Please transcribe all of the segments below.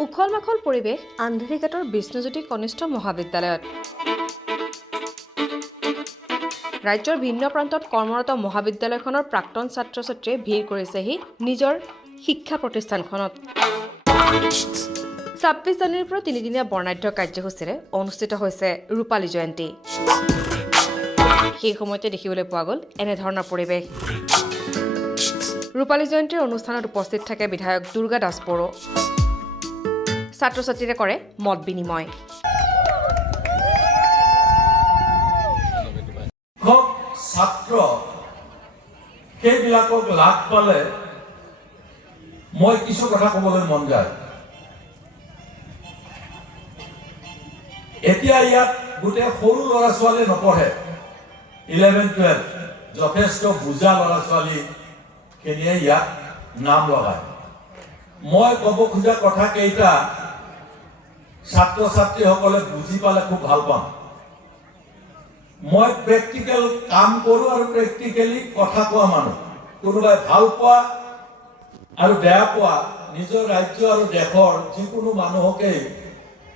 উখল মাখল পৰিৱেশ আন্ধেৰিঘাটৰ বিষ্ণুজ্যোতি কনিষ্ঠ মহাবিদ্যালয়ত। ৰাজ্যৰ ভিন্ন প্ৰান্তত কৰ্মৰত মহাবিদ্যালয়খনৰ প্ৰাক্তন ছাত্ৰ ছাত্ৰীয়ে ভিৰ কৰিছেহি নিজৰ শিক্ষা প্ৰতিষ্ঠানখনত। ২৬ জানুৱাৰীৰ পৰা ৩দিনীয়া বৰ্ণাঢ্য কাৰ্যসূচীৰে অনুষ্ঠিত হৈছে ৰূপালী জয়ন্তী। সেই সময়তে দেখিবলৈ পোৱা গ'ল এনেধৰণৰ পৰিৱেশ। ৰূপালী জয়ন্তীৰ অনুষ্ঠানত উপস্থিত থাকে বিধায়ক দুৰ্গা দাস বড়ো। ছাত্ৰ ছাত্ৰীৰে কৰে মত বিনিময়। ছাত্ৰ সেইবিলাকক লাভ পালে মই কিছু কথা ক'বলৈ মন যায়। এতিয়া ইয়াত গোটেই সৰু ল'ৰা ছোৱালী নপঢ়ে, 11-12 যথেষ্ট বুজা ল'ৰা ছোৱালীখিনিয়ে ইয়াত নাম লগায়। মই ক'ব খোজা কথা কেইটা ছাত্ৰ ছাত্ৰীসকলে বুজি পালে খুব ভাল পাম। মই প্ৰেক্টিকেল কাম কৰোঁ আৰু প্ৰেক্টিকেলি কথা কোৱা মানুহ। কোনোবাই ভাল পোৱা আৰু বেয়া পোৱা নিজৰ ৰাজ্য আৰু দেশৰ যিকোনো মানুহকেই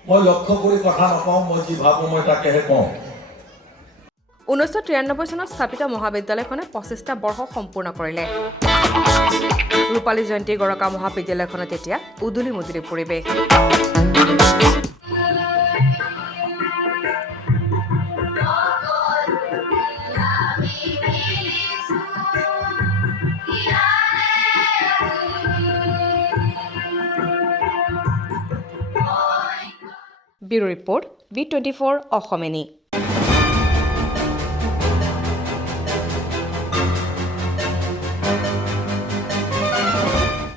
মই লক্ষ্য কৰি কথা নকওঁ, মই যি ভাবোঁ মই তাকেহে কওঁ। 1993 চনত স্থাপিত মহাবিদ্যালয়খনে 25টা বৰ্ষ সম্পূৰ্ণ কৰিলে। ৰূপালী জয়ন্তী গৰকা মহাবিদ্যালয়খনত এতিয়া উদুলি মুদুলি পৰিৱেশ। ব্যুৰো ৰিপৰ্ট, B24 অসমীয়া।